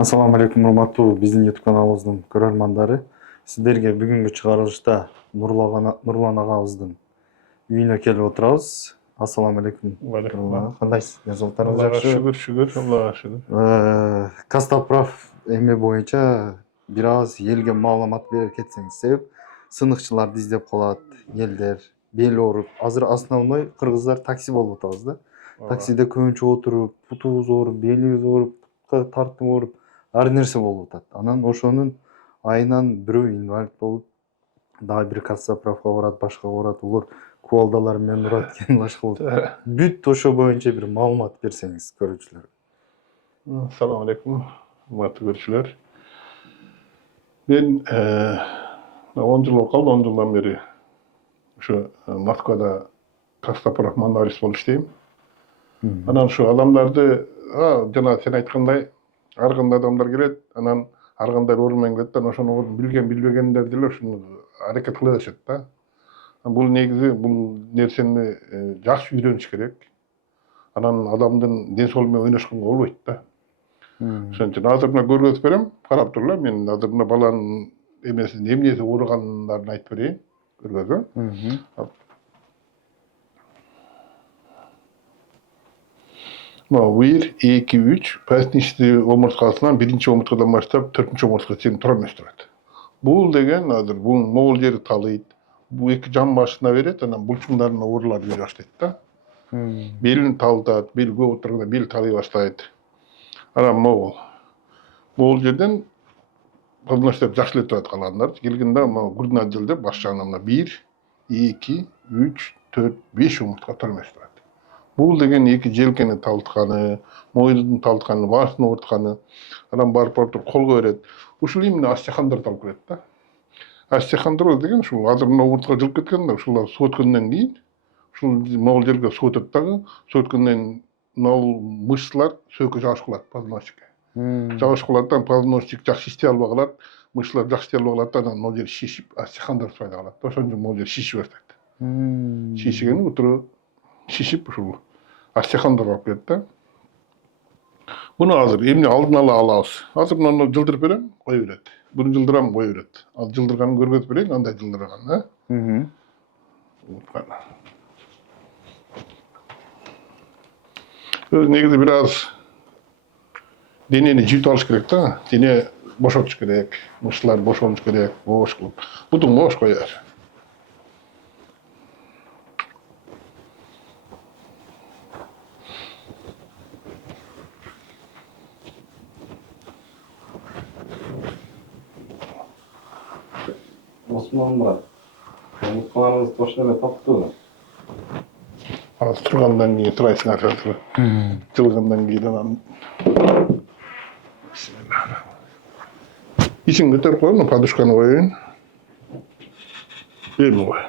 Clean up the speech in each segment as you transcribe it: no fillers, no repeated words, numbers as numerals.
Ассаламу алейкум, урматтуу биздин YouTube каналыбыздын көрөрмандары. Сиздерге бүгүнкү чыгарылышта Нурлан агабыздын үйүнө келип отурабыз. Ассаламу алейкум. Кандайсыз? Денсаулыктарыңыз жакшыбы? Шүгүр, Аллага шүгүр. Кастапров эме боюнча бир аз элге маалымат берип кетсеңиз. Себеп сыныкчыларды издеп калат, элдер бели ооруп. Азыр основной кыргыздар такси болуп атабыз да. Таксиде көбүнчө отуруп, бутубуз ооруп, белибиз ооруп, тартып ооруп, ар нерсе болуп атат. Анан ошонун айынан бирөө инвалид болуп, дагы бир кассаправга барат, башка барат, улар кубалдалар менен урат экен, башка болуп. Бүт ошо боюнча бир маалымат берсеңиз көрүүчүлөргө. Ассаламу алейкум, урматтуу көрүүчүлөр. Мен 10 жыл болуп калды, 10 жылдан бери ошо Москвада кассапров мануалист болуп иштейм. Анан ошо адамдарды, жана сен айткандай, ар кандай адамдар келет, анан ар кандай роль менен келет, анан ошону билген билбегендер деле ошону аракет кыла беришет да. Бул негизи бул нерсени жакшы үйрөнүш керек. Анан адамдын ден соолугу менен ойношконго болбойт да. Ошон үчүн азыр мына көргөзүп берем, карап турула. Мен азыр мына баланын эмнеси ооругандарын айтып берейин, көргөзөм. Бир, 2, 3 поясничный омурткасынан биринчи омурткадан баштап 4-чү омуртка чейин тура эмес турат. Бул деген азыр бул могул жери талыйт. Бул эки жан башына берет, анан булчуңдарына оорулар бере баштайт да. Белин талдат, бел көп отурганда бел талый баштайт. Анан могул жерден полностью жакшы эле турат калгандар. Келгенде грудной отделде баш жагынан 1, 2, 3, 4, 5 омуртка тура эмес турат. Бул деген эки желкени талтканы, мойнун талтканы, башын оорутканы, анан барып колго берет. Ушул именно остеохондроз алып келет да. Остеохондроз деген ушул азыр мына омуртка жылып кеткен да, ушулар суу өткөндөн кийин, ушул могул жерге суу өтөт дагы, суу өткөндөн могул мышцалар сөккө жабышып калат, позвоночникке. Жабышып калат да, позвоночник жакшы иштей албай калат, мышцалар жакшы иштей албай калат, анан могул жер шишип, остеохондроз пайда калат. Ошон үчүн могул жер шишип баштайт. Шишигени утуру шишип ушул остеохондроз алып келет да. Буну азыр эмне алдын ала алабыз. Азыр муну жылдырып берем, кое берет. Буну жылдырам, кое берет. Ал жылдырганын көргөзүп берейин, кандай жылдырганын, негизи бир аз денени жүйүтүп алыш керек да. Дене бошотуш керек, мышцалар бошонуш керек, боош кылып. Бутуң боош кое бер. Osman Murat, омурткаларыңыз точно эле токтубу? Азыр тургандан кийин турайсың аркасы. Жылгандан кийин анан. Ишин көтөрүп коюн, подушканы коюн. Эми кой.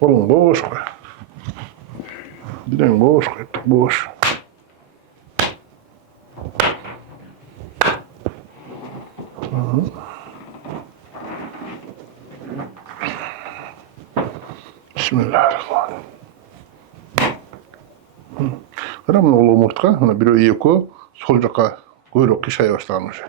Колуң бош кой. Бирең бош кой, бош. Bismillahirrahmanirrahim. Кара мына бул омуртка, мына бирөө экөө сол жака көбүрөөк кышая баштаган уже.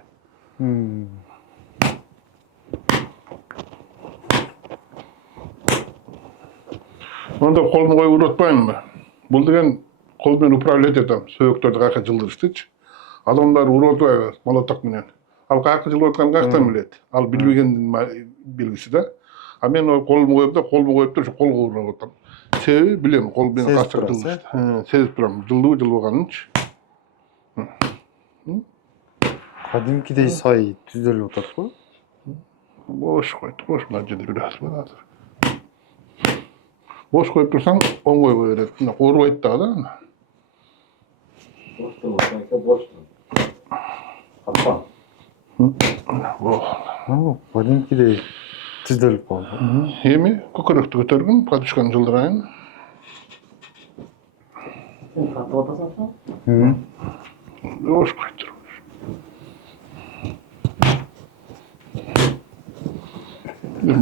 Мында колумду коюп урутпаймынбы? Бул деген кол менен управлять этем, сөөктөрдү каяка жылдырыштычы. Адамдар урутпайбы молоток менен. Ал каяка жылып атканын каяктан билет? Ал билбегендин белгиси да. А мен колумду коюп туруп ошо колго уруп атам. Себеби билем, кол менен качак жылдырышты. Сезип турам, жылдыбы, жылбаганынчы. Кадимкидей сай түзөлүп атат го? Бош койду, бош мына жерде бир аз бар азыр. Бош коюп турсаң, оңгой кое берет. Мына оорубайт дагы да. Бошту, бошту. Капкан. Кадимкидей түзөлүп калды. Эми көкөрөктү көтөргүн, подушканы жылдырайын. Сен тартып атасың? Бош койду.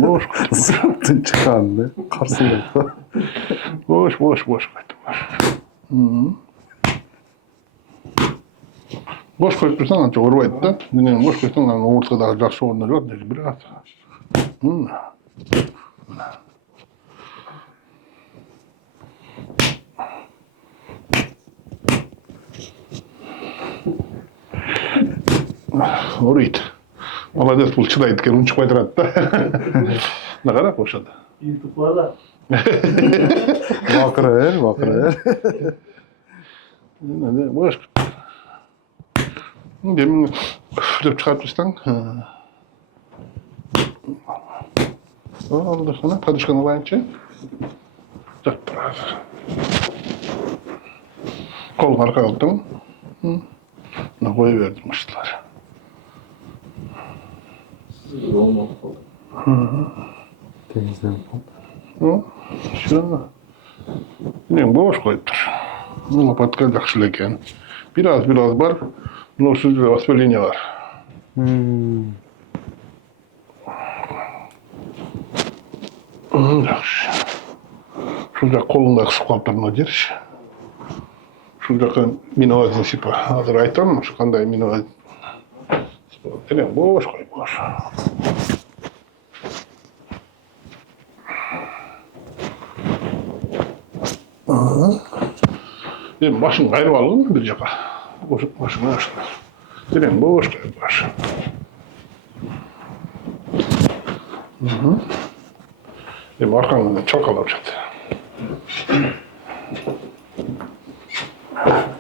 Бош койду. Сырттын чыккан да, карсылдап. Бош койду. Boş koyup dursan anca urbaydı da. Mine boş koysan anın omurtkadagı jakşı orunda jok dedi biraz. Uruydu. Молодец, бұл шыдайды екен, ұншықпай тұрады да. Мына қара қошады. YouTube'larda. Bakır. Boş. Demin üflep çıkarıp тұрсаң. Oldu sana, padışkanı alayınca. Жат biraz. Kol arka aldım. Buna koyuverdim ışıkları. Temizlenip oldu. Şuna. Bilmiyorum, boş koyup dur. Lopatka жақшыл екен. Biraz бар. Мынау сізде воспаление бар. Жақсы. Şu жақ қолыңда қысып қалып тұр мына жерші. Şu жаққа миновазин сипа. Азыр айтамын, şu қандай миновазин. Бош қой, бош. Мен башын қайырып алғым бір жаққа. Башын ашты. Дерең бош қой, бош. Мен арқаңнан чалқалап жатты.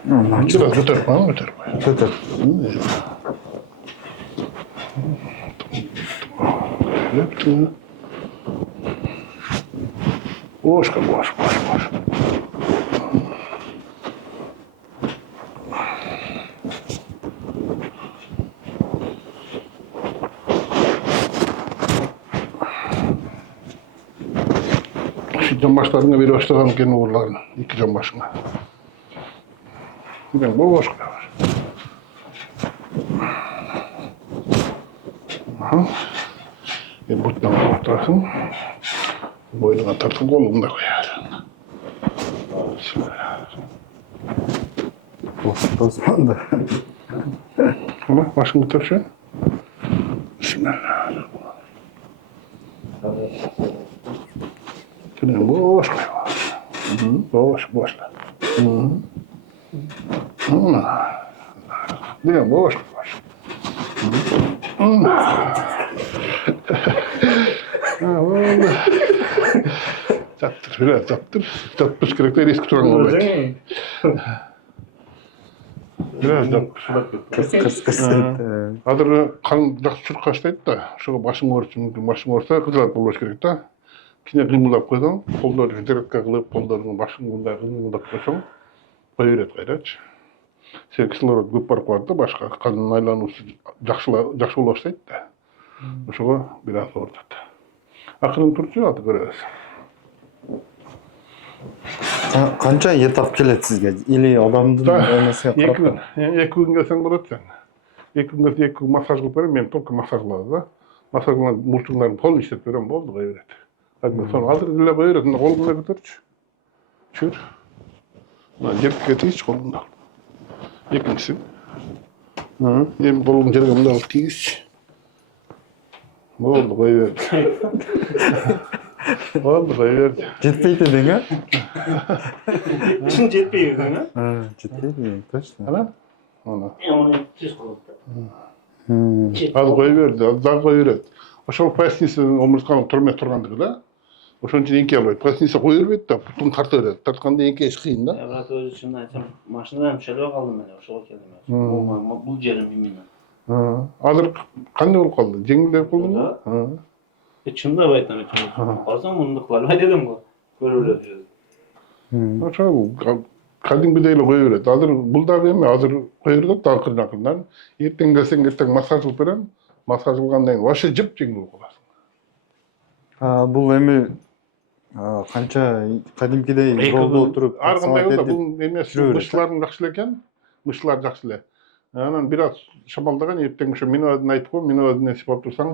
Biraz götür bana, götür. Götür. Boş. Şu cam başlarına bir başladan kendi uğurlarına. İki cam başına. Ben boş koyar. Buradan kortarsın. Boynuna tartıp kolunu da koyar. Osmanlı. Ama başını tutar şu. Bismillahirrahmanirrahim. Şöyle boş koyar. Boş. Değil mi? Boş. Oldu. Çattır, biraz çattır. Çatmış gerekli risk turan olmayı. Biraz çattır. Kıs. Adır kan жақсы çürük kaçtaydı da, şuға başın orta kızılat болуш керек да. Кішкене қимылдап қойсаң, қолдарды жеретке қылып, қолдардың башын бұндай қимылдап қойсаң, қоя береді қайрачы. Сен кислород көп барып қалады да, башқа қанның айлануысы жақсы бола баштайды да. Ошоға biraz ортады. Ақырын тұрчу аты көресіз. Qancha yetap keladi sizga? Или odamning o'rnasiga qarab turib. 2 kun kelsen bo'ladi sen. 2 kun kelsa 2 kun massaj qilib beraman, men только massaj qiladi da. Massaj qilgan mulchinglarni pol ishlab beraman, bo'ldi, qo'yaveradi. Hadi sonra hozir izlab qo'yaveradi, qo'limda ko'tarchi. Tushir. Mana jerib ketich qo'limda. Ikkinchisi. Hem qo'limni jerga bunday olib tegich. Bo'ldi, qo'yaveradi. Oldu, qo'yaveradi. Жетпейді дедің, а? Шын жетпейді, а? Жетпейді, точно. Ana? Оны тез қалады. Az qo'yaverdi, azdan qo'yaveradi. O'sha plastinasini omurtqaning turmay turganligi da. O'shaning uchun enka oladi. Plastinasa qo'yaveradi da, butun tartaveradi. Tartganda enkayish qiyin da. Biroq o'zi uchun aytsam, mashinadan tushirib qoldim men, o'shaga keldim. Bu yerim imina. Hozir qanday bo'lib qoldi? Jengillab qoldimi? Чындап айтамын, Qarasam buni qilolmay dedim-ku. Ko'raveradi. O'sha qadimgidek qo'yaveradi. Hozir buldaq emas, hozir qo'yaveradi taqir-taqirdan. Ertaga kelsang, ertaga massaj qilib beraman. Massaj qilgandan keyin вообще jip-jengil bo'lib qolasiz. Бұл эми qancha qadimgidey yolda o'tirib, Arqandagi bu emas, mishlarning yaxshi ekan, mishlar yaxshi. Anan biraz shamaldagan ertaga o'sha minodni aytib qo'y, minodni sipab tursang,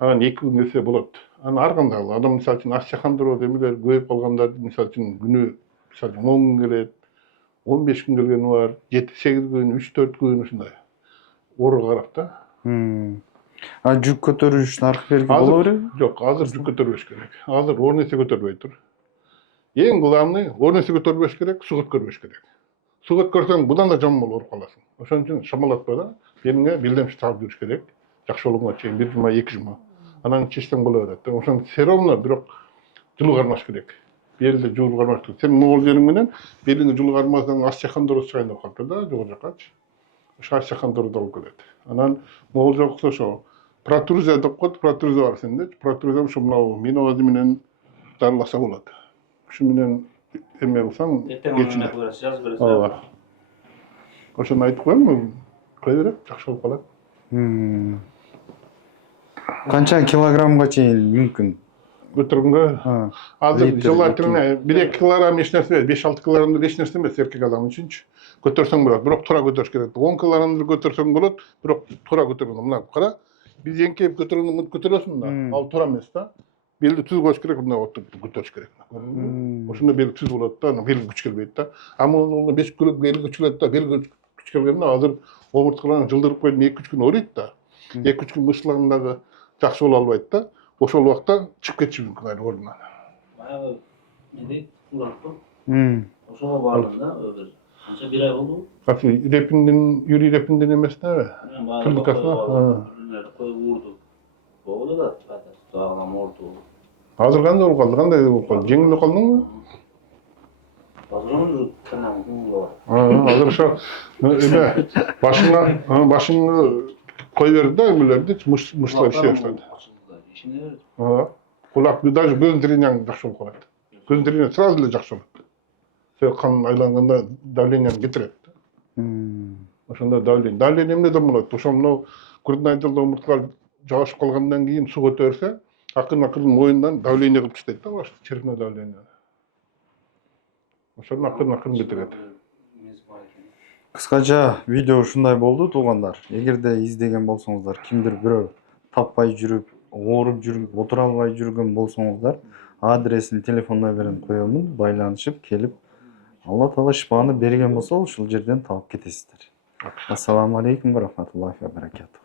anan 2 kun kelsa bo'ladi. Ana arqandagi odam misol uchun ashchaqandыру demeler ko'yib qolganlar misol uchun kuni misol uchun 10 kun keladi, 15 kun kelgeni var, 7-8 kun, 3-4 kun shunday. Oruğa karap da. А жүк көтөрүш наркы берги боло береби? Жок, азыр жүк көтөрбөш керек. Азыр ор нерсе көтөрбөй тур. Эң главный ор нерсе көтөрбөш керек, суу өткөрбөш керек. Суу өткөрсөң будан да жаман болуп каласың. Ошон үчүн шамалатпа да, белиңе белдемчи тагып жүрүш керек. Жакшы болгонго чейин 1 жума, 2 жума. Анан чечсең боло берет. Ошон все равно бирок жылуу кармаш керек. Белде жылуу кармаш керек. Сен могул жериң менен белиңе жылуу кармасаң ас жаккан дороз чыгайын деп калат да, жогору жаккачы. Ошо ас жаккан дороз алып келет. Анан могул жакса ошо протрузия деп коет, протрузия бар сенде. Протрузия ошо мынау миновази менен дарыласа болот. Ушу менен эме кылсаң, Эртең менен көрөсүз, жазып бересиз. ооба. Ошону айтып коем, кое берет, жакшы болуп калат. Канча килограммга чейин мүмкүн? Көтөргөнгө азыр Литр, желательно 1-2 килограмм эч нерсе эмес, 5-6 килограмм эч нерсе эмес эркек адам үчүнчү. Көтөрсөң болот, бирок туура көтөрүш керек. 10 килограмм көтөрсөң болот, бирок туура көтөргөн. Мына кара, биз эңкейип көтөргөндө көтөрөсүң да, ал туура эмес да. Белди түз коюш керек, мына отуруп көтөрүш керек. Ошондо бел түз болот да, бел күч келбейт да. Муну 5 күнлүк бел күч келет да, бел күч келгенде азыр омурткаларын жылдырып коюп 2-3 күн ооруйт да. 2-3 күн мышцаларың дагы жакшы боло албайт да. Ошол убакта чыгып кетиши мүмкүн айыл ордунан. Баягы не дейт? Уратты. Ошого бардым да, бир канча 1 ай болду. Касы Юрий Репиндин эмесине Клиникасына коюп урду. Болду да, дагы орду. азыр кандай болуп калды, кандай болуп калды? Жеңилип калдыңбы? Азыр уже канам бар. Азыр ошо эме башыңы кой берди да, эмелерди, мышцалар иштей баштады. Ишине берет. Кулак, даже көз зрениең жакшы болуп калат. Көз зрение сразу эле жакшы болот. Сен кан айланганда давлениең кетирет. Ошондо давление эмнеден болот? Ошо мына грудной отделде омурткалар жабышып калгандан кийин суу көтөрсө, акырын моюндан давление кылып таштайт да, башты черепное давление. Ошону акырын кетирет. Кыскача видео ушундай болду туугандар. Эгерде издеген болсоңуздар, кимдир бирөө таппай жүрүп, ооруп жүрүп, отура албай жүргөн болсоңуздар, адресин, телефон номерин коёмун, байланышып келип, Алла Таала шифаны берген болсо, ушул жерден таап кетесиздер. Ассаламу алейкум ва рахматуллахи ва баракатух.